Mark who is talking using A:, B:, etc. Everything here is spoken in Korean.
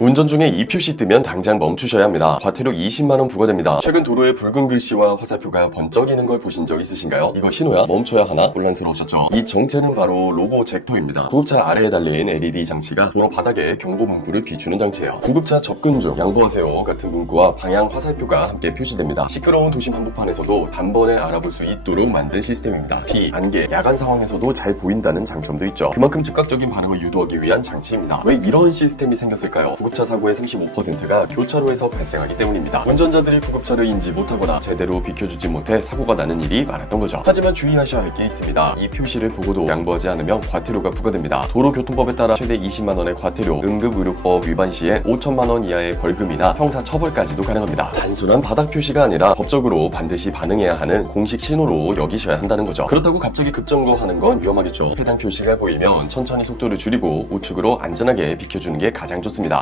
A: 운전 중에 이 표시 뜨면 당장 멈추셔야 합니다. 과태료 20만원 부과됩니다. 최근 도로에 붉은 글씨와 화살표가 번쩍이는 걸 보신 적 있으신가요? 이거 신호야? 멈춰야 하나? 혼란스러우셨죠? 이 정체는 바로 로보 젝터입니다. 구급차 아래에 달린 LED 장치가 도로 바닥에 경보 문구를 비추는 장치예요. 구급차 접근 중 양보하세요 같은 문구와 방향 화살표가 함께 표시됩니다. 시끄러운 도심 한복판에서도 단번에 알아볼 수 있도록 만든 시스템입니다. 비, 안개, 야간 상황에서도 잘 보인다는 장점도 있죠. 그만큼 즉각적인 반응을 유도하기 위한 장치입니다. 왜 이런 시스템이 생겼을까요? 구급차 사고의 35%가 교차로에서 발생하기 때문입니다. 운전자들이 구급차를 인지 못하거나 제대로 비켜주지 못해 사고가 나는 일이 많았던 거죠. 하지만 주의하셔야 할 게 있습니다. 이 표시를 보고도 양보하지 않으면 과태료가 부과됩니다. 도로교통법에 따라 최대 20만 원의 과태료, 응급의료법 위반 시에 5천만 원 이하의 벌금이나 형사 처벌까지도 가능합니다. 단순한 바닥 표시가 아니라 법적으로 반드시 반응해야 하는 공식 신호로 여기셔야 한다는 거죠. 그렇다고 갑자기 급정거하는 건 위험하겠죠. 해당 표시가 보이면 천천히 속도를 줄이고 우측으로 안전하게 비켜주는 게 가장 좋습니다.